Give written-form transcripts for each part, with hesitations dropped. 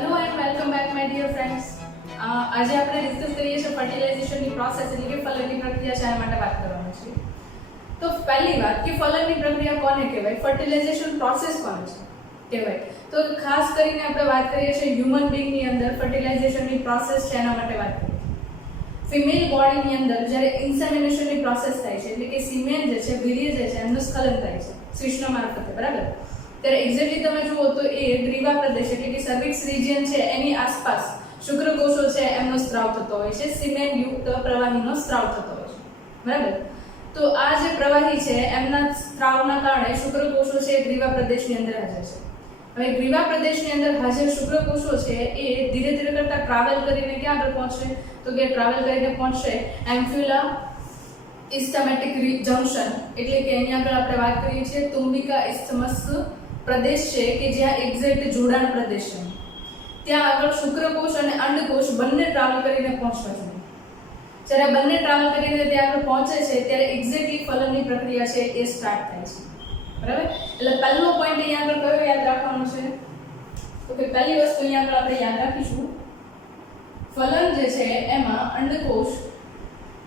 Hello and welcome back my dear friends. આજે આપણે discuss કરીએ છીએ ફર્ટિલાઇઝેશનની પ્રોસેસ એટલે કે ફલનની પ્રક્રિયા શા માટે વાત કરવાની છે. તો પહેલી વાત કે ફલનની પ્રક્રિયા કોને કહેવાય, ફર્ટિલાઇઝેશન પ્રોસેસ કોને કહેવાય. તો ખાસ કરીને આપણે વાત કરીએ છીએ હ્યુમન બીંગની અંદર ફર્ટિલાઇઝેશનની પ્રોસેસ છે એના માટે વાત કરીએ. ફિમેલ બોડીની અંદર જ્યારે ઇન્સેમિનેશનની પ્રોસેસ થાય છે એટલે કે સિમેન જે છે, વીર્ય જે છે એમનું સ્ખલન થાય છે શ્વૈષ્ણ મારફતે, બરાબર. ત્યારે એક્ઝેક્ટલી તમે જુઓ તો એ ગ્રીવા પ્રદેશ એટલે કે સર્વિક્સ રિજિયન છે એની આસપાસ શુક્રકોષો છે એમનો સ્ત્રાવ થતો હોય છે, સિમેન યુક્ત પ્રવાહીનો સ્ત્રાવ થતો હોય છે, બરાબર. તો આ જે પ્રવાહી છે એમના સ્ત્રાવના કારણે શુક્રકોષો છે ગ્રીવા પ્રદેશની અંદર હાજર છે. હવે ગ્રીવા પ્રદેશની અંદર હાજર શુક્રકોષો છે એ ધીરે ધીરે કરતા ટ્રાવેલ કરીને ક્યાં આગળ પહોંચશે, તો કે ટ્રાવેલ કરીને પહોંચશે એમ્ફ્યુલા ઇસ્થમેટિક જંક્શન એટલે કે અહીંયા આગળ આપણે વાત કરીએ છીએ તુંબિકા ઇસ્થમસ પ્રદેશ છે કે જ્યાં એક્ઝેક્ટ જોડાણ પ્રદેશ છે. ત્યાં આગળ શુક્રકોષ અને અંડકોષ બંને ટ્રાવેલ કરીને પહોંચવા જોઈએ. જ્યારે બંને ટ્રાવેલ કરીને ત્યાં આગળ પહોંચે છે ત્યારે એક્ઝેક્ટલી ફલનની પ્રક્રિયા છે એ સ્ટાર્ટ થાય છે, બરાબર. એટલે પહેલો પોઈન્ટ અહીંયા આગળ કયો યાદ રાખવાનો છે, તો કે પહેલી વસ્તુ અહીંયા આગળ આપણે યાદ રાખીશું, ફલન જે છે એમાં અંડકોષ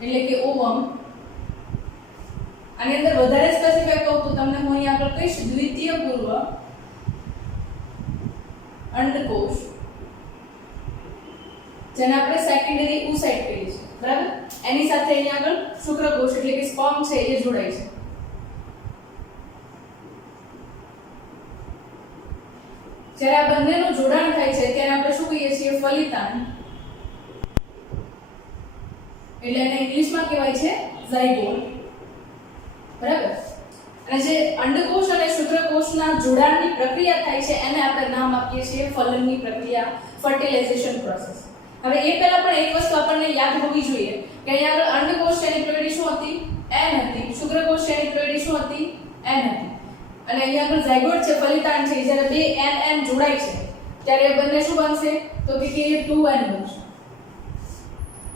એટલે કે ઓવમ, આની અંદર વધારે સ્પેસિફિક કહું તો તમને હું અહીંયા આગળ કહીશ દ્વિતીય પૂર્વ અંડકોષ, જેને આપણે સેકન્ડરી oocyte કહીએ છીએ, બરાબર. એની સાથે અહીંયા આગળ શુક્રકોષ એટલે કે સ્પર્મ છે એ જોડાય છે. જ્યારે આ બંનેનું જોડાણ થાય છે ત્યારે આપણે શું કહીએ છીએ, ફલિતાંડ, એટલે એને ઇંગ્લિશમાં કહેવાય છે ઝાયગોટ, બરાબર. અને જે અંડકોષ અને શુક્રકોષના જોડાણની પ્રક્રિયા થાય છે એને આપણે નામ આપીએ છીએ ફલનની પ્રક્રિયા, ફર્ટિલાઇઝેશન પ્રોસેસ. હવે એ પહેલા પણ એક વસ્તુ આપણને યાદ હોવી જોઈએ કે અહીંયા આગળ અંડકોષ તેની પ્લોઇડી શું હતી, n હતી, શુક્રકોષ તેની પ્લોઇડી શું હતી, n હતી, અને અહીંયા આગળ ઝાયગોટ છે, ફલિતાંડ છે, જ્યારે બે n જોડાય છે ત્યારે એ બંને શું બનશે, તો કે 2n બનશે.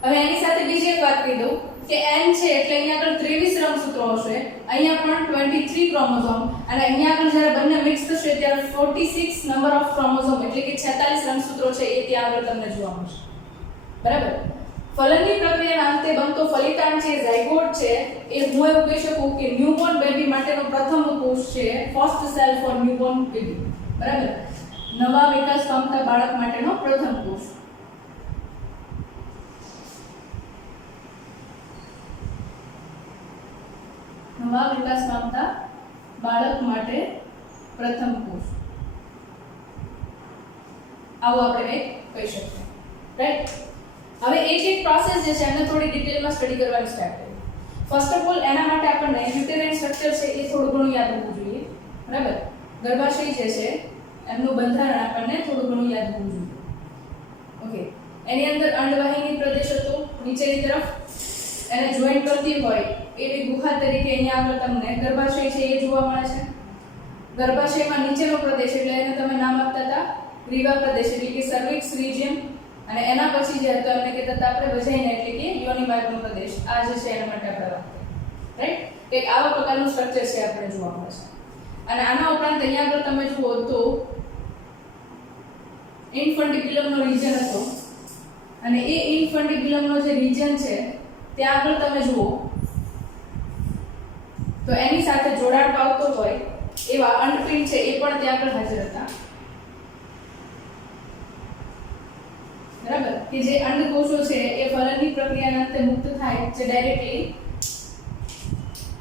હવે એની સાથે બીજી એક વાત કહી દઉં કે n છે એટલે અહીંયા આગળ 23 રંગસૂત્રો હશે, અહીંયા પણ 23 ક્રોમોઝોમ, અને અહીંયા આગળ જ્યારે બંને મિક્સ થશે ત્યારે 46 નંબર ઓફ ક્રોમોઝોમ એટલે કે 46 રંગસૂત્રો છે એ ત્યાં આગળ તમને જોવા મળશે, બરાબર. ફલનની પ્રક્રિયાના અંતે બનતો ફલિતાંડ છે, ઝાયગોટ છે, એ હું એવું કહી શકું કે ન્યૂબોર્ન બેબી માટેનો પ્રથમ કોષ છે, first cell four newborn baby, બરાબર. નવા વિકાસ પામતા બાળક માટેનો પ્રથમ કોષ. નવા વિકાસ પામતા બાળક માટે પ્રથમ કોષ, આવું આપણે કહી શકીએ, રાઈટ. હવે એક પ્રોસેસ જે છે એને થોડી ડિટેલમાં સ્ટડી કરવાની સ્ટાર્ટ કરીએ. ફર્સ્ટ ઓફ ઓલ એના માટે આપણને યુટેરાઇન સ્ટ્રક્ચર છે એ થોડું ઘણું યાદ હોવું જોઈએ, બરાબર. ગર્ભાશય જે છે એમનું બંધારણ આપણને થોડું ઘણું યાદ હોવું જોઈએ, ઓકે. એની અંદર અંડવાહિની પ્રદેશ હતો, નીચેની તરફ એને જોઈન્ટ કરતી હોય એવી ગુહા તરીકે અહીંયા આગળ તમને ગર્ભાશય છે એ જોવા મળે છે. ગર્ભાશયમાં નીચેનો પ્રદેશ એટલે એને તમે નામ આપતા હતા ગ્રીવા પ્રદેશ એટલે કે સર્વિક્સ રિજિયન, અને એના પછી જે હતો એમને કહેતા હતા આપણે વજાઇના એટલે કે યોનિમાર્ગનો પ્રદેશ. આ જે છે એના માટે આપણે વાત કરીએ, રાઈટ. એક આવા પ્રકારનું સ્ટ્રક્ચર છે આપણે જોવા મળે છે. અને આના ઉપરાંત અહીંયા આગળ તમે જુઓ તો ઇન્ફન્ટિબ્યુલમનો રિજન હતો, અને એ ઇન્ફન્ટિબ્યુલમનો જે રિજન છે ત્યાં આગળ તમે જુઓ તો એની સાથે જોડાણ પાવતો હોય એવા અંડપિંડ છે એ પણ ત્યાં આગળ હાજર હતા, બરાબર. કે જે અંડકોષો છે એ ફલનની પ્રક્રિયાના અંતે મુક્ત થાય જે ડાયરેક્ટલી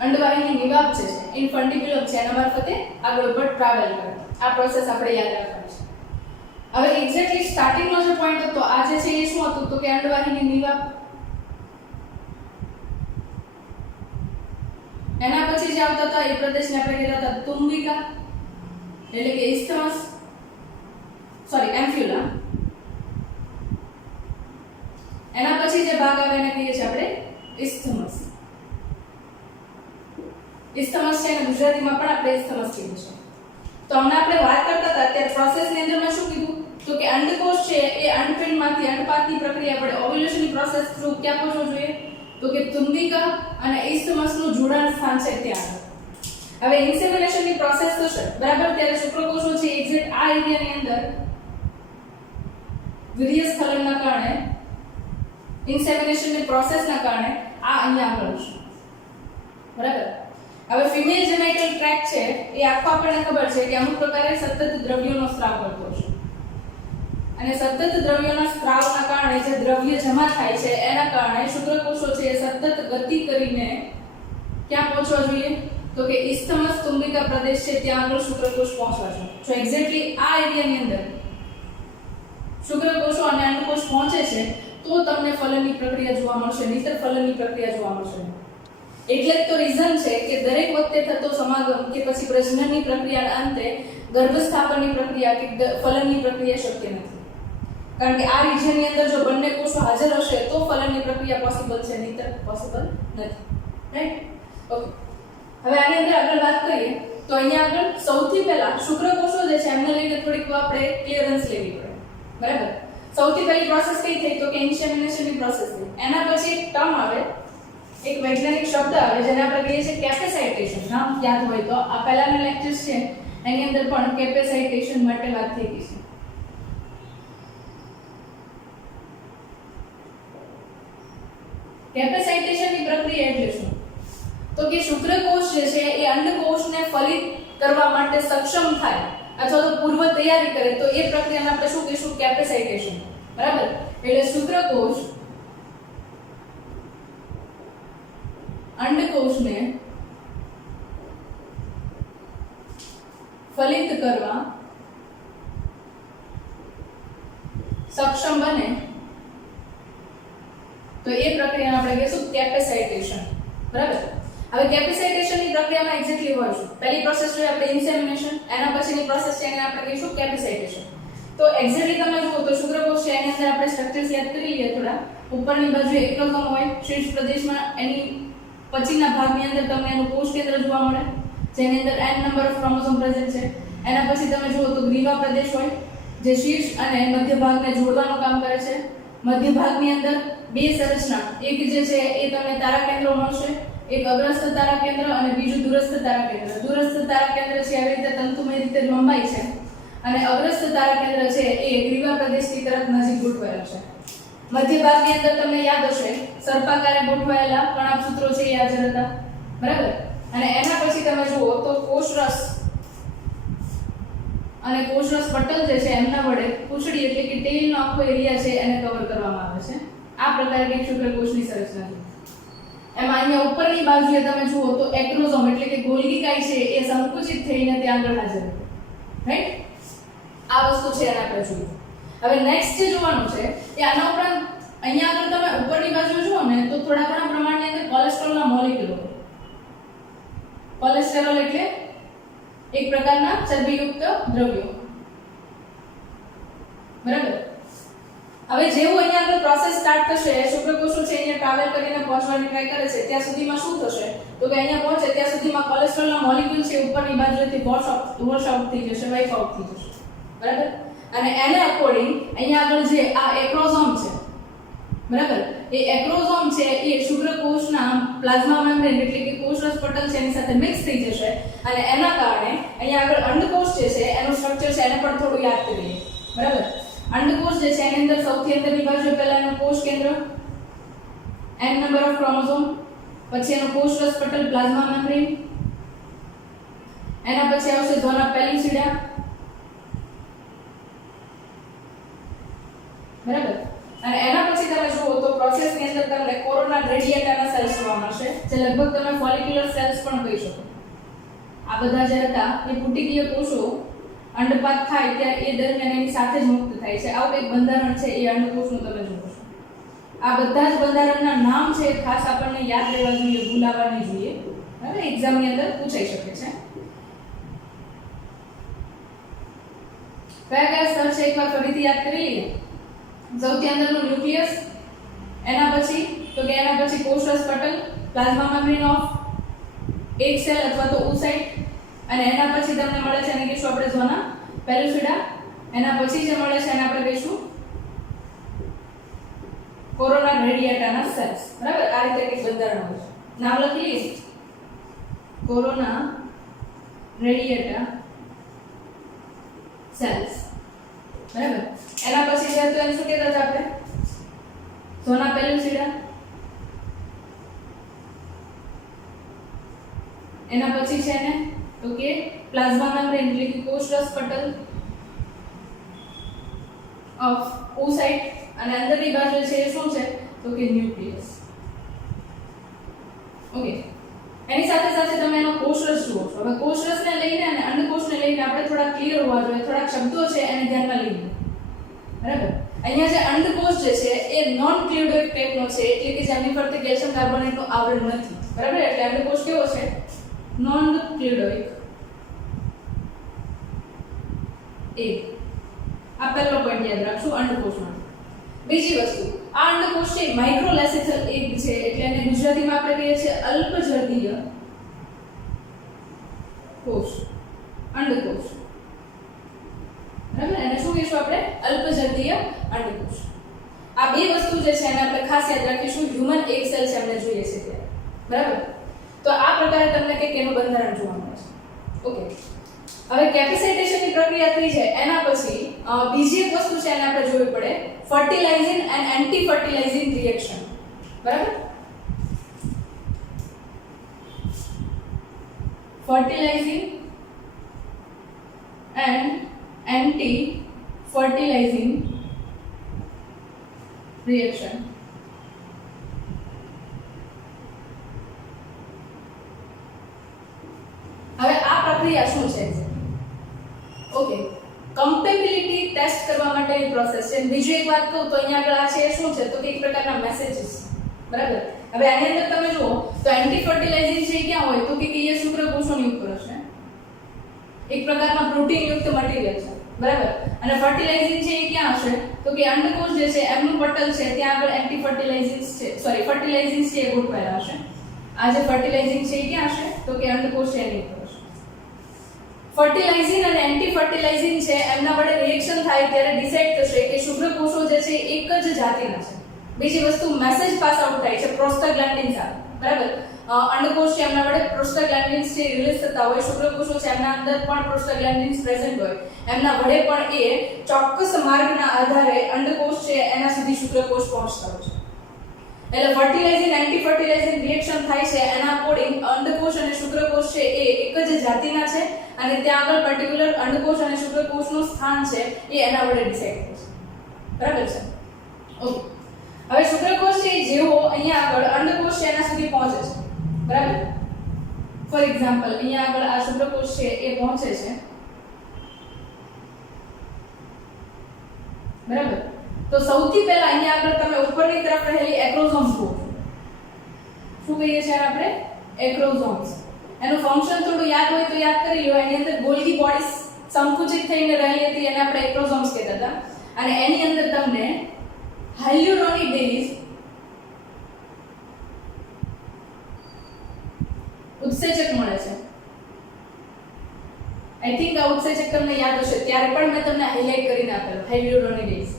અંડવાહિની નિવાપ છે ઇન્ફન્ટિબ્યુલમ છે એના મારફતે આગળ ઉપર ટ્રાવેલ કરે. આ પ્રોસેસ આપણે યાદ રાખવાની છે. હવે એક્ઝેક્ટલી સ્ટાર્ટિંગનો જે પોઈન્ટ હતો આ જે છે એ શું હતું, તો કે અંડવાહિની નિવાપ, એના પછી જે આવતા હતા એ પ્રદેશને આપણે કહેતા હતા તુંબિકા એટલે કે ઇસ્થમસ, એમ્ફ્યુલા. એના પછી જે ભાગ આવે એને કહીએ છીએ આપણે ઇસ્થમસ. ઇસ્થમસ છે અને ગુજરાતીમાં પણ આપણે ઇસ્થમસ કહીએ છીએ. તો હમણાં આપણે વાત કરતા હતા ત્યારે પ્રોસેસની અંદરમાં શું કીધું, તો કે અંડકોષ છે એ અંડપિંડમાંથી અંડપાતની પ્રક્રિયા વડે ઓવ્યુલેશનની પ્રોસેસ થ્રુ ક્યાં પહોંચવો જોઈએ, તો કે તુંબિકા અને ઇસ્થમસનું જોડાણ સ્થાન છે ત્યાં. હવે ઇન્સેમિનેશનની પ્રોસેસ થશે, બરાબર. ત્યારે શુક્રકોષો છે એક્ઝેક્ટ આ એરિયાની અંદર વીર્યસ્ખલનના કારણે ઇન્સેમિનેશનની પ્રોસેસના કારણે આ અહીંયા આગળ છે, બરાબર. હવે ફિમેલ જેનાઇટલ ટ્રેક્ટ છે એ આખો આપણને ખબર છે કે અમુક પ્રકારે સતત દ્રવ્યોનો સ્ત્રાવ કરતો છે, અને સતત દ્રવ્યોના સ્ત્રાવના કારણે જે દ્રવ્ય જમા થાય છે એના કારણે શુક્રકોષો છે એ સતત ગતિ કરીને ક્યાં પહોંચવા જોઈએ, તો કે ઇસ્થમસ તુંબિકા પ્રદેશ છે ત્યાં આગળ શુક્રકોષ પહોંચવા છે. જો એક્ઝેક્ટલી આ એરિયાની અંદર શુક્રકોષો અને અંડકોષ પહોંચે છે તો તમને ફલનની પ્રક્રિયા જોવા મળશે, નહીંતર ફલનની પ્રક્રિયા જોવા મળશે. એટલે જ તો રીઝન છે કે દરેક વખતે થતો સમાગમ કે પછી પ્રજનનની પ્રક્રિયાના અંતે ગર્ભસ્થાપનની પ્રક્રિયા કે ફલનની પ્રક્રિયા શક્ય નથી, કારણ કે આ રિજનની અંદર જો બંને કોષો હાજર હશે તો ફલનની પ્રક્રિયા પોસિબલ છે, નહીંતર પોસિબલ નથી. રાઈટ? ઓકે, હવે આની અંદર આગળ વાત કરીએ તો અહીંયા આગળ સૌથી પહેલા શુક્રકોષો જે છે એમને લઈને થોડીક આપણે ક્લિયરન્સ લેવી પડે, બરાબર. સૌથી પહેલી પ્રોસેસ કઈ થઈ તો કે ઇન્સેમિનેશનની પ્રોસેસ થઈ. એના પછી એક ટર્મ આવે, એક વૈજ્ઞાનિક શબ્દ આવે જેને આપણે કહીએ છીએ કેપેસાઇટેશન. નામ યાદ હોય તો આ પહેલાના લેક્ચર્સ છે એની અંદર પણ કેપેસાઇટેશન માટે વાત થઈ ગઈ છે. કેપેસાઇટેશનની પ્રક્રિયા એટલે શું? તો કે શુક્રકોષ જે છે એ અંડકોષને ફલિત કરવા માટે સક્ષમ થાય અથવા તો પૂર્વ તૈયારી કરે તો એ પ્રક્રિયાને આપણે શું કહીશું? કેપેસાઇટેશન, બરાબર. એટલે શુક્રકોષ અંડકોષને ફલિત કરવા સક્ષમ બને તો એ પ્રક્રિયાને આપણે કહીશું કેપેસાઇટેશન, બરાબર. હવે કેપેસાઇટેશનની પ્રક્રિયામાં એક્ઝેક્ટલી હોય શું? પહેલી પ્રોસેસ જોઈએ આપણે ઇન્સેમિનેશન, એના પછીની પ્રોસેસ છે એને આપણે કહીશું કેપેસાઇટેશન. તો એક્ઝેક્ટલી તમે જુઓ તો શુક્રકોષ છે એની અંદર આપણે સ્ટ્રક્ચર્સ યાદ કરી લઈએ થોડા. ઉપરની બાજુ એક્રોસોમ હોય, શીર્ષ પ્રદેશમાં એની પછીના ભાગની અંદર તમને એનું કોષ કેન્દ્ર જોવા મળે જેની અંદર n number of chromosome present છે. એના પછી તમે જુઓ તો ગ્રીવા પ્રદેશ હોય જે શીર્ષ અને મધ્ય ભાગને જોડવાનું કામ કરે છે. મધ્ય ભાગની અંદર બે સંરચના, એક જે છે એ તમને તારા કેન્દ્રો મળશે, એક અગ્રસ્થ તારા કેન્દ્ર અને બીજું દૂરસ્થ તારા કેન્દ્ર. દૂરસ્થ તારા કેન્દ્ર છે આવી રીતે તંતુમય રીતે લંબાય છે અને અગ્રસ્થ તારા કેન્દ્ર છે એ ગ્રીવા પ્રદેશની તરફ નજીક ગોઠવાયેલું છે. મધ્ય ભાગની અંદર તમને યાદ હશે સર્પાકારે ગોઠવાયેલા કણાભસૂત્રો છે એ હાજર હતા, બરાબર. અને એના પછી તમે જુઓ તો કોષરસ અને કોષરસ પટલ જે છે એમના વડે પૂંછડી એટલે કે ટેલનો આખો એરિયા છે એને કવર કરવામાં આવે છે. આ પ્રકારે એક શુક્રકોષની સંરચના છે. એમાં અહીંયા ઉપરની બાજુએ તમે જુઓ તો એક્રોસોમ એટલે કે ગોલ્ગીકાઈ છે એ સંકુચિત થઈને ત્યાં આગળ હાજર છે, રાઈટ? આ વસ્તુ છે એને આપણે જોઈએ. હવે નેક્સ્ટ જે જોવાનું છે એ આના ઉપરાંત અહીંયા આગળ તમે ઉપરની બાજુ જુઓ ને તો થોડા ઘણા પ્રમાણની અંદર કોલેસ્ટ્રોલના મોલેક્યુલ. કોલેસ્ટેરોલ એટલે એક પ્રકારના ચરબીયુક્ત દ્રવ્યો, બરાબર. હવે જેવું અહીંયા આગળ પ્રોસેસ સ્ટાર્ટ થશે, શુક્રકોષો છે અહીંયા ટ્રાવેલ કરીને પહોંચવાની ટ્રાય કરે છે, ત્યાં સુધીમાં શું થશે તો કે અહીંયા પહોંચે ત્યાં સુધીમાં કોલેસ્ટ્રોલના મોલેક્યુલ છે ઉપરની બાજુએથી વોશ આઉટ થઈ જશે, વાઇપ આઉટ થઈ જશે, બરાબર. અને એને અકોર્ડિંગ અહીંયા આગળ જે આ એક્રોસોમ છે, બરાબર, એ એક્રોસોમ છે એ શુક્રકોષના પ્લાઝ્મા મેમ્બ્રેન એટલે કે કોષરસ પટલ છે એની સાથે મિક્સ થઈ જશે અને એના કારણે અહીંયા આગળ અંડકોષ જે છે એનું સ્ટ્રક્ચર છે એને પણ થોડું યાદ કરીએ, બરાબર. અંડકોષ જે છે એની અંદર સૌથી અંદરની બાજુ પહેલા એનું કોષ કેન્દ્ર, n નંબર ઓફ ક્રોમોસોમ, પછી એનું કોષરસ પટલ પ્લાઝ્મા મેમ્બ્રેન, એના પછી આવશે ઝોના પેલ્યુસિડા, બરાબર. અને એના પછી તમે જુઓ તો પ્રોસેસની અંદર તમને કોરોના રેડિયેટાના સેલ્સ જોવા મળશે જે લગભગ તમે ફોલિક્યુલર સેલ્સ પણ કહી શકો. આ બધા જે હતા એ પુટિકીય કોષો અંડપાત થાય ત્યારે એ દરમિયાન એની સાથે જ મુક્ત થાય છે. આવું એક બંધારણ છે એ અંડકોષનું તમે જુઓ છો. આ બધા જ બંધારણના નામ છે ખાસ આપણને યાદ રહેવા જોઈએ, ભૂલાવા નહીં જોઈએ, બરાબર. એક્ઝામની અંદર પૂછાઈ શકે છે. કયા કયા સ્તર છે એકવાર ફરીથી યાદ કરી લઈએ. સૌથી અંદરનું ન્યુક્લિયસ, એના પછી તો કે એના પછી કોષરસ પટલ, પ્લાઝ્મા મેમ્બ્રેન ઓફ એક સેલ અથવા તો ઓસાઇટ, અને એના પછી તમને મળે છે એને કહીશું આપણે ઝોના પેલ્યુસિડા. એના પછી જે મળે છે એને આપણે કહીશું કોરોના રેડિયેટાના સેલ્સ, બરાબર. આ રીતે એક બંધારણ હોય છે. નામ લખી લઈએ. Corona radiata cells. બરાબર. એના પછી છે તો એને શું કહેતા હતા આપણે? ઝોના પેલુસિડા. એના પછી છે ને તો કે પ્લાઝ્મા મેમ્બ્રેન એટલે કે કોષરસ પટલ ઓફ ઓસાઇટ, અને અંદરની બાજુ છે એ શું છે તો કે ન્યુક્લિયસ. ઓકે, એની સાથે સાથે તમે એનો કોષરસ જુઓ છો. હવે કોષરસને લઈને અને અંડકોષને લઈને આપણે થોડા ક્લિયર હોવા જોઈએ, થોડા શબ્દો છે એને ધ્યાનમાં લઈએ. બરાબર. અહીંયા જે અંડકોષ જે છે એ નોન ક્લિયોડોઇક ટાઈપનો છે, એટલે કે જેની ફરતે કેલ્શિયમ કાર્બોનેટનું આવરણ નથી. બરાબર. એટલે અંડકોષ કેવો છે? નોન ક્લિયોડોઇક. એ આ પહેલો પોઈન્ટ યાદ રાખશું અંડકોષમાં. બીજી વસ્તુ, આ અંડકોષ છે માઇક્રોલેસિથલ એગ છે, એટલે એને ગુજરાતીમાં આપણે કહીએ છીએ અલ્પજર્દીય કોષ, અંડકોષ. બરાબર. એને શું કહીશું આપણે? અલ્પજર્દીય અંડકોષ. આ બે વસ્તુ જે છે એને આપણે ખાસ યાદ રાખીશું હ્યુમન એગ સેલ છે એમને જોઈએ છે ત્યારે. બરાબર. તો આ પ્રકારે તમને કંઈક એનું બંધારણ જોવા મળે છે. ઓકે, હવે કેપિસાઇટેશનની પ્રક્રિયા થઈ છે એના પછી બીજી એક વસ્તુ છે એને આપણે જોવી પડે, ફર્ટિલાઇઝિંગ એન્ડ એન્ટી ફર્ટિલાઇઝિંગ રિએક્શન. બરાબર. ફર્ટિલાઇઝિંગ એન્ડ એન્ટી ફર્ટિલાઇઝિંગ રિએક્શન. હવે આ પ્રક્રિયા શું છે? ઓકે, કમ્પેબિલિટી ટેસ્ટ કરવા માટેની પ્રોસેસ છે. બીજી એક વાત કહું તો અહીંયા આગળ આ છે શું છે તો કે એક પ્રકારના મેસેजेस. બરાબર. હવે આની અંદર તમે જુઓ તો એન્ટી ફર્ટિલાઇઝિંગ છે ક્યાં હોય તો કે એ શુક્રકોષોની ઉપર છે, એક પ્રકારના પ્રોટીન યુક્ત મટીરીયલ છે. બરાબર. અને ફર્ટિલાઇઝિંગ છે એ ક્યાં હશે તો કે અંડકોષ જે છે એમનું પટલ છે ત્યાં આગળ એન્ટી ફર્ટિલાઇઝિંગ છે, સોરી ફર્ટિલાઇઝિંગ છે એ ગોઠવાયેલા હશે. આ જે ફર્ટિલાઇઝિંગ છે એ ક્યાં હશે તો કે અંડકોષ છે એની ઉપર. ફર્ટિલાઇઝિંગ અને એન્ટી ફર્ટિલાઇઝિંગ છે એમના વડે રિએક્શન થાય ત્યારે ડિસાઈડ થશે કે શુક્રકોષો જે છે એક જ જાતિના છે. બીજી વસ્તુ મેસેજ પાસ આઉટ થાય છે પ્રોસ્ટાગ્લેન્ડિન સાથે. બરાબર. અંડકોષ છે એમના વડે પ્રોસ્ટાગ્લેન્ડિન્સ જે રિલીઝ થતા હોય, શુક્રકોષો છે એમના અંદર પણ પ્રોસ્ટાગ્લેન્ડિન્સ પ્રેઝન્ટ હોય, એમના વડે પણ એ ચોક્કસ માર્ગના આધારે અંડકોષ છે એના સુધી શુક્રકોષ પહોંચતા હોય છે. એટલે ફર્ટિલાઇઝિંગ એન્ટી ફર્ટિલાઇઝિંગ રિએક્શન થાય છે એના અકોર્ડિંગ અંડકોષ અને શુક્રકોષ છે એ એક જ જાતિના છે અને ત્યાં આગળ પર્ટિક્યુલર અંડકોષ અને શુક્રકોષનું સ્થાન છે એ એના વડે ડિસાઈડ થાય છે. બરાબર છે. ઓકે, હવે શુક્રકોષ છે જેવો અહીંયા આગળ અંડકોષ છે એના સુધી પહોંચે છે. બરાબર. ફોર એક્ઝામ્પલ અહીંયા આગળ આ શુક્રકોષ છે એ પહોંચે છે. બરાબર. તો સૌથી પહેલા અહીંયા આગળ તમે ઉપરની તરફ રહેલી એક્રોઝોમ જુઓ. શું કહીએ છીએ આપણે? એક્રોઝોમ્સ. એનું ફંક્શન થોડું યાદ હોય તો યાદ કરી લો. એની અંદર ગોલ્ગી બોડીઝ સંકુચિત થઈને રહેલી હતી એને આપણે એક્રોઝોમ્સ કહેતા હતા. અને એની અંદર તમને હાયલ્યુરોનિડેઝ ઉત્સેચક મળે છે. આઈ થિંક આ ઉત્સેચક તમને યાદ હશે, ત્યારે પણ મેં તમને હાઇલાઇટ કરીને આપેલો હાયલ્યુરોનિડેઝ.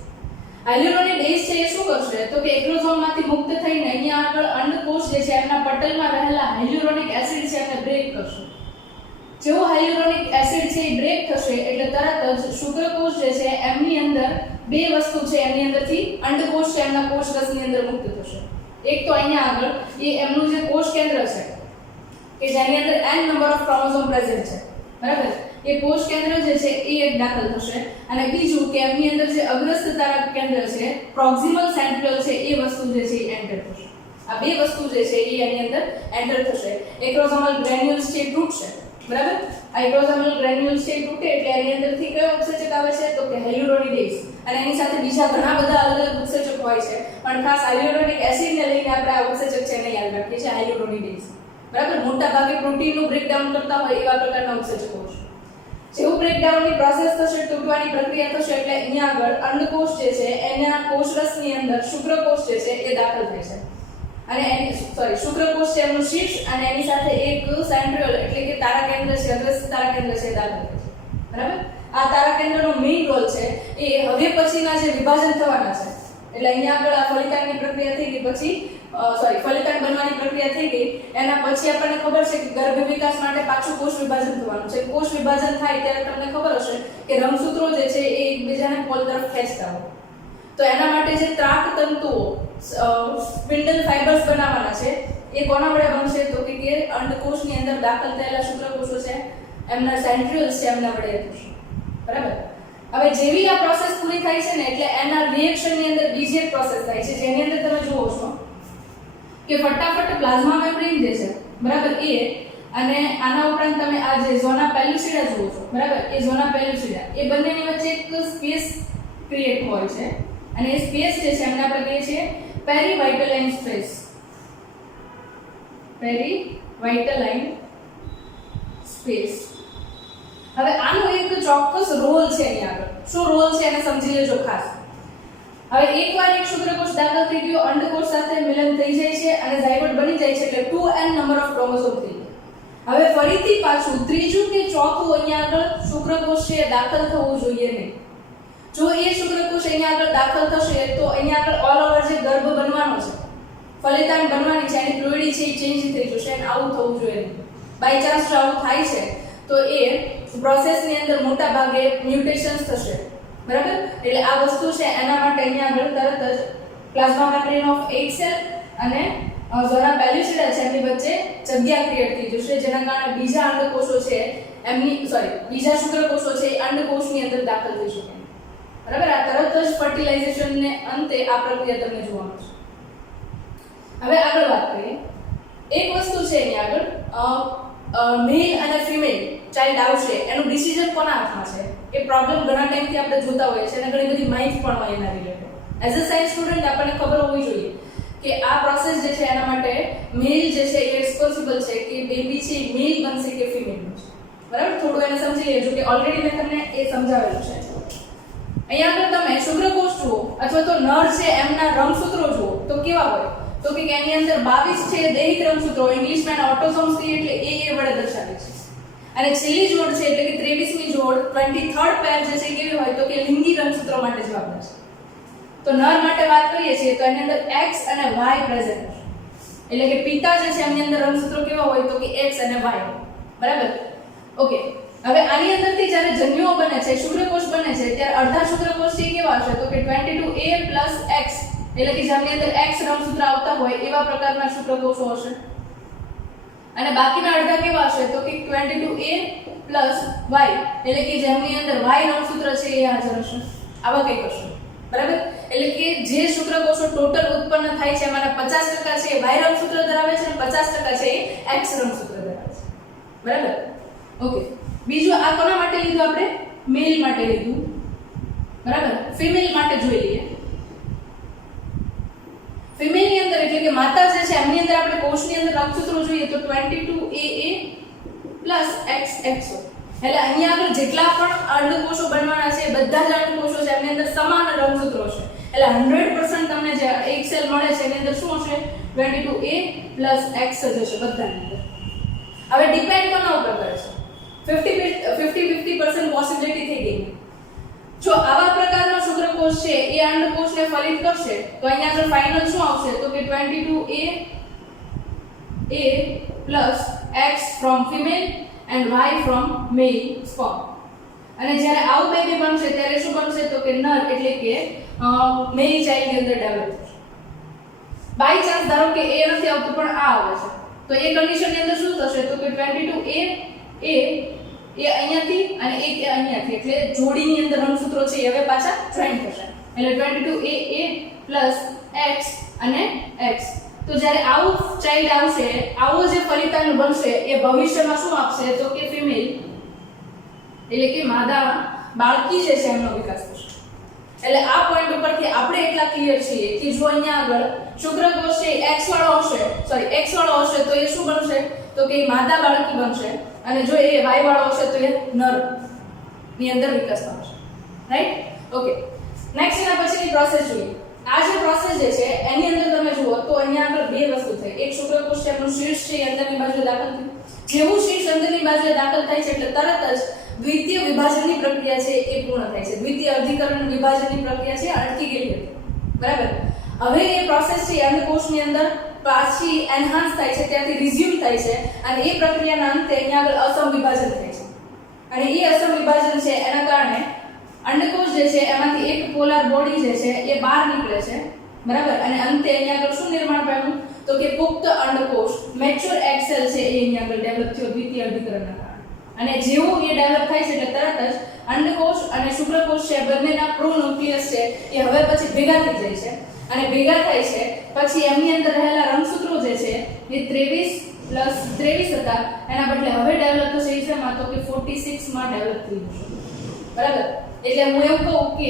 હાયલ્યુરોનિડેઝ છે એ શું કરશે તો કે એક્રોઝોમમાંથી મુક્ત થઈને અહીંયા આગળ અંડકોષ જે છે એમના પટલમાં રહેલા હાયલ્યુરોનિક એસિડ છે એને બ્રેક કરશે. જેવો હાયલ્યુરોનિક એસિડ છે એ બ્રેક થશે એટલે તરત જ શુક્રકોષ જે છે એમની અંદર બે વસ્તુ છે એમની અંદરથી અંડકોષ છે એમના કોષ રસની અંદર મુક્ત થશે. એક તો અહીંયા આગળ એ એમનું જે કોષ કેન્દ્ર છે કે જેની અંદર n number of chromosome present છે. બરાબર. એ કોષ કેન્દ્ર જે છે એ એક દાખલ થશે અને બીજું કે એમની અંદર જે અગ્રસ્ત તારક કેન્દ્ર છે પ્રોક્સિમલ સેન્ટ્રિયોલ છે એ વસ્તુ જે છે એ એન્ટર થશે. આ બે વસ્તુ જે છે એ એની અંદર એન્ટર થશે. એક્રોઝોમલ ગ્રેન્યુલ્સ છે તૂટશે. બરાબર. આ એક્રોઝોમલ ગ્રેન્યુલ્સ છે તૂટે એટલે એની અંદરથી કયો ઉત્સેચક આવે છે તો કે હાયલ્યુરોનિડેઝ. અને એની સાથે બીજા ઘણા બધા અલગ અલગ ઉત્સેચક હોય છે પણ ખાસ હાયલ્યુરોનિક એસિડને લઈને આપણે આ ઉત્સેચક છે એને યાદ રાખીએ છીએ હાયલ્યુરોનિડેઝ. બરાબર. મોટા ભાગે પ્રોટીનનું બ્રેકડાઉન કરતા હોય એવા પ્રકારના ઉત્સેચકો છે. જેવું બ્રેકડાઉનની પ્રોસેસ થશે, તૂટવાની પ્રક્રિયા થશે એટલે અહીંયા આગળ અંડકોષ જે છે એના કોષરસની અંદર શુક્રકોષ જે છે એ દાખલ થાય છે. અને એની શુક્રકોષ છે એનું શીર્ષ અને એની સાથે એક સેન્ટ્રિયોલ એટલે કે તારા કેન્દ્ર છે, અગ્રસ્ત તારા કેન્દ્ર છે દાખલ થાય છે. બરાબર. આ તારા કેન્દ્રનો મેઇન રોલ છે એ હવે પછીના જે વિભાજન થવાના છે એટલે અહીંયા આગળ આ ફલિતાંડની પ્રક્રિયા થઈ ગઈ પછી ફલિતાંડ બનવાની પ્રક્રિયા થઈ ગઈ એના પછી આપણને ખબર છે કે ગર્ભ વિકાસ માટે પાછું કોષ વિભાજન થવાનું છે. કોષ વિભાજન થાય ત્યારે તમને ખબર હશે કે રંગસૂત્રો જે છે એ એકબીજાને તો એના માટે જે ત્રાક તંતુઓ સ્પિન્ડલ ફાઇબર્સ બનાવવાના છે એ કોના વડે બનશે તો કે અંડકોષની અંદર દાખલ થયેલા શુક્રકોષો છે એમના સેન્ટ્રિયોલ્સ છે એમના વડે થશે બરાબર. હવે જેવી આ પ્રોસેસ પૂરી થાય છે ને એટલે એના રિએક્શનની અંદર બીજી એક પ્રોસેસ થાય છે જેની અંદર તમે જુઓ છો કે ફટાફટ પ્લાઝ્મા મેમ્બ્રેન જે છે બરાબર એ અને આના ઉપરાંત તમે આ જે ઝોના પેલ્યુસિડા જુઓ છો બરાબર એ ઝોના પેલ્યુસિડા એ બંનેની વચ્ચે એક સ્પેસ ક્રિએટ હોય છે અને એ સ્પેસ જે છે એમને આપણે કહીએ છીએ પેરીવાઇટલાઇન સ્પેસ. પેરીવાઇટલાઇન સ્પેસ. હવે આનો એક ચોક્કસ રોલ છે અહીંયા આગળ. શું રોલ છે એને સમજી લેજો ખાસ. હવે એકવાર એક શુક્રકોષ દાખલ થઈ ગયો અંડકોષ સાથે મિલન થઈ જાય છે અને ઝાયગોટ બની જાય છે એટલે 2n નંબર ઓફ ક્રોમોસોમ થઈ ગયા. હવે ફરીથી પાછું ત્રીજું કે ચોથું અહીંયા આગળ શુક્રકોષ છે દાખલ થવું જોઈએ નહીં. જો એ શુક્રકોષ અહીંયા આગળ દાખલ થશે તો અહીંયા આગળ ઓલ ઓવર જે ગર્ભ બનવાનો છે ફલિતાંડ બનવાની છે એની પ્લોઇડી છે એ ચેન્જ થઈ જશે અને આવું થવું જોઈએ નહીં. બાય ચાન્સ જો આવું થાય છે તો એ પ્રોસેસની અંદર મોટા ભાગે મ્યુટેશન્સ થશે બરાબર. એટલે આ વસ્તુ છે એના માટે અહીંયા આગળ તરત જ પ્લાઝ્મા મેમ્બ્રેન ઓફ એક સેલ અને ઝોના પેલ્યુસિડા છે એમની વચ્ચે જગ્યા ક્રિએટ થઈ જશે જેના કારણે બીજા અંડકોષો છે બીજા શુક્રકોષો છે એ અંડકોષની અંદર દાખલ થઈ શકે બરાબર. આ તરત જ ફર્ટિલાઇઝેશનને અંતે આ પ્રક્રિયા તમને જોવા મળશે. હવે આગળ વાત કરીએ. એક વસ્તુ છે એની આગળ મેલ અને ફિમેલ ચાઇલ્ડ આવશે એનું ડિસિઝન કોના હાથમાં છે એ પ્રોબ્લેમ ઘણા ટાઈમથી આપણે જોતા હોઈએ છીએ અને ઘણી બધી માહિતી પણ હોય એના related. As a science student આપણને ખબર હોવી જોઈએ કે આ પ્રોસેસ જે છે એના માટે મેલ જે છે એ રિસ્પોન્સિબલ છે કે બેબી છે મેલ બનશે કે ફિમેલ બનશે બરાબર. થોડું એને સમજી લેજો કે ઓલરેડી મેં તમને એ સમજાવેલું છે. અહીંયા આગળ તમે શુક્રકોષ જુઓ અથવા તો નર છે એમના રંગસૂત્રો જુઓ તો કેવા હોય તો કે એની અંદર 22 છે દૈહિક રંગસૂત્રો ઇંગ્લિશમાં ઓટોસોમ્સ કહે એટલે એ વડે દર્શાવે છે અને છેલ્લી જોડ છે એટલે કે 23મી જોડ 23rd પેર જે છે કેવી હોય તો કે લિંગી રંગસૂત્રો માટે જવાબદાર છે. તો નર માટે વાત કરીએ છીએ તો એની અંદર x અને y પ્રેઝન્ટ છે એટલે કે પિતા જે છે એમની અંદર રંગસૂત્રો કેવા હોય તો કે x અને y બરાબર. ઓકે. હવે આની અંદરથી જ્યારે જન્યુઓ બને છે શુક્રકોષ બને છે ત્યારે અડધા શુક્રકોષ છે કેવા હશે તો કે 22a + x એટલે કે જેમની અંદર x રંગસૂત્ર આવતા હોય એવા પ્રકારના શુક્રકોષો હશે અને બાકીના અડધા કેવા હશે તો કે 22a + y એટલે કે જેમની અંદર y રંગસૂત્ર છે એ હાજર હશે. આવા કંઈક હશે બરાબર. એટલે કે જે શુક્રકોષો ટોટલ ઉત્પન્ન થાય છે એમાંના 50% છે y રંગસૂત્ર ધરાવે છે અને 50% છે x રંગસૂત્ર ધરાવે છે બરાબર. ઓકે. બીજું આ કોના માટે લીધું આપણે મેલ માટે લીધું બરાબર. ફિમેલ માટે જોઈ લઈએ. ફિમેલ ની અંદર એટલે કે માતા જે છે એમની અંદર આપણે કોષની અંદર રંગસૂત્રો જોઈએ તો 22AA + XXO એટલે અહીંયા આગળ જેટલા પણ અંડકોષો બનવાના છે બધા જ અંડકોષો છે એમની અંદર સમાન રંગસૂત્રો છે એટલે 100% તમને જે એક સેલ મળે છે એની અંદર શું હશે 22A + X જ હશે બધાની અંદર. હવે ડિપેન્ડ કોના ઉપર કરે છે 50% પોસિબિલિટી થઈ ગઈ. જો આવા પ્રકારનો શુક્રકોષ છે એ અંડકોષને ફલિત કરશે તો અહીંયા આગળ ફાઇનલ શું આવશે તો કે 22A + X from female and Y from male sperm. અને જ્યારે આવું બેબી બનશે ત્યારે શું બનશે તો કે નર એટલે કે મેલ ચાઇલ્ડ ની અંદર ડેવલપ થશે. બાય ચાન્સ ધારો કે એ નથી આવતું પણ આ આવે છે તો એ કન્ડિશન ની અંદર શું થશે તો કે 22A એ અહીંયાથી અને એક એ અહીંયાથી એટલે જોડીની અંદર રંગસૂત્રો છે એ હવે પાછા જોઈન્ટ થશે એટલે 22AA + X અને X. તો જ્યારે આવું ચાઇલ્ડ આવશે આવો જે ફલિતાંડ બનશે એ ભવિષ્યમાં શું આપશે તો કે ફિમેલ એટલે કે માદા બાળકી જે છે એમનો વિકાસ થશે. એટલે આ પોઈન્ટ ઉપરથી આપણે એટલા ક્લિયર છીએ કે જો અહીંયા આગળ શુક્રકોષ છે x વાળો હશે તો એ શું બનશે તો કે માદા બાળકી બનશે અને જો એ y વાળો હશે તો એ નર ની અંદર વિકાસ પામશે. રાઈટ. ઓકે. નેક્સ્ટ એના પછીની પ્રોસેસ જોઈએ. આ જે પ્રોસેસ જે છે એની અંદર તમે જુઓ તો અહીંયા આગળ બે વસ્તુ થઈ. એક શુક્રકોષ છે એનું શીર્ષ છે અંદરની બાજુએ દાખલ થયું. જેવું શીર્ષ અંદરની બાજુએ દાખલ થાય છે એટલે તરત જ દ્વિતીય વિભાજનની પ્રક્રિયા છે એ પૂર્ણ થાય છે. દ્વિતીય અર્ધીકરણ વિભાજનની પ્રક્રિયા છે અટકી ગઈ હતી બરાબર. હવે એ પ્રોસેસ છે અંડકોષની અંદર પાછી એન્હાન્સ થાય છે ત્યાંથી રિઝ્યુમ થાય છે અને એ પ્રક્રિયાના અંતે અહીંયા આગળ અસમ વિભાજન થાય છે અને એ અસમ વિભાજન છે એના કારણે અંડકોષ જે છે એમાંથી એક પોલાર બોડી જે છે એ બહાર નીકળે છે, બરાબર, અને અંતે અહીંયા આગળ શું નિર્માણ પામ્યું તો કે પુખ્ત અંડકોષ મેચ્યોર એગ સેલ છે એ અહીંયા આગળ ડેવલપ થયો દ્વિતીય અર્ધીકરણના કારણે. અને જેવું એ ડેવલપ થાય છે એટલે તરત જ અંડકોષ અને શુક્રકોષ છે બંનેના પ્રોન્યુક્લિયસ છે એ હવે પછી ભેગા થઈ જાય છે, અને ભેગા થાય છે પછી એમની અંદર રહેલા રંગસૂત્રો જે છે એ 23+23 હતા, એના બદલે હવે ડેવલપ થશે એ શેમાં તો કે 46 માં ડેવલપ થઈ જશે, બરાબર. એટલે હું એવું કહું કે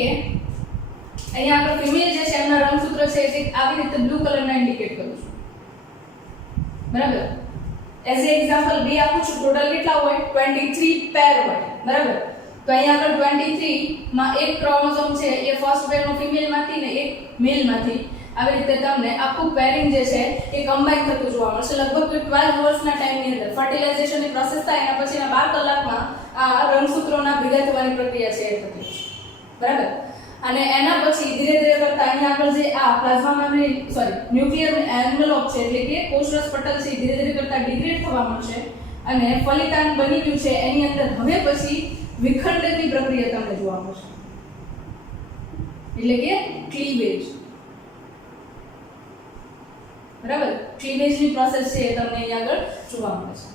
અહીંયા આગળ ફિમેલ જે છે એમના રંગસૂત્ર છે જે આવી રીતે બ્લુ કલરના ઇન્ડિકેટ કરું છું, બરાબર. એઝ એ એક્ઝામ્પલ બે આપું છું, ટોટલ કેટલા હોય 23 પેર હોય, બરાબર. તો અહીંયા આગળ 23 માં એક ક્રોમોસોમ છે એ ફર્સ્ટ પેર નો ફિમેલ માંથી ને એક મેલ માંથી આવી રીતે તમને આખું પેરિંગ જે છે એ કમ્બાઈન થતું જોવા મળશે. લગભગ 12 વર્ષના ટાઈમની અંદર ફર્ટિલાઇઝેશનની પ્રોસેસ થાય એના પછીના 12 કલાકમાં આ રંગસૂત્રોના ભેગા થવાની પ્રક્રિયા છે એ થતી છે, બરાબર. અને એના પછી ધીરે ધીરે કરતા અહીંયા આગળ જે આ પ્લાઝ્મા મેમ્બ્રેન ન્યુક્લિયર એન્વેલોપ છે એટલે કે કોષરસ પટલ છે ધીરે ધીરે કરતા ડિગ્રેડ થવા મળશે અને ફલિતાંડ બની ગયું છે એની અંદર હવે પછી વિખંડનની પ્રક્રિયા તમને જોવા મળશે, એટલે કે ક્લીવેજ, બરાબર. ક્લીવેજની પ્રોસેસ છે એ તમને અહીંયા આગળ જોવા મળે છે,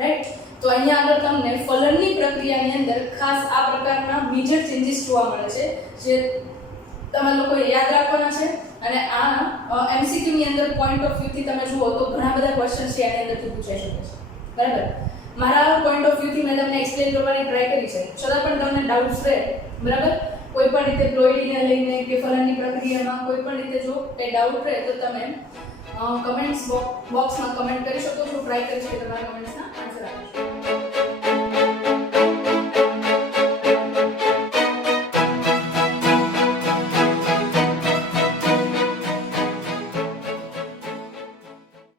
રાઈટ. તો અહીંયા આગળ તમને ફલનની પ્રક્રિયાની અંદર ખાસ આ પ્રકારના મેજર ચેન્જીસ જોવા મળે છે જે તમે લોકોએ યાદ રાખવાના છે. અને આ MCQ ની અંદર પોઈન્ટ ઓફ વ્યૂ થી તમે જુઓ તો ઘણા બધા ક્વેશ્ચન્સ છે એની અંદરથી પૂછાઈ શકે છે, બરાબર. મારા પોઈન્ટ ઓફ વ્યૂ થી મેં તમને એક્સપ્લેન કરવાની ટ્રાય કરી છે, છતાં પણ તમને ડાઉટ્સ રહે, બરાબર. કોઈ પણ રીતે પ્લોઇડીને લઈને કે ફલનની પ્રક્રિયામાં કોઈ પણ રીતે જો એ ડાઉટ રહે તો તમે કમેન્ટ્સ બોક્સમાં કમેન્ટ કરી શકો છો, ટ્રાય કરી શકો તમારા કમેન્ટ્સના આન્સર આપી શકો.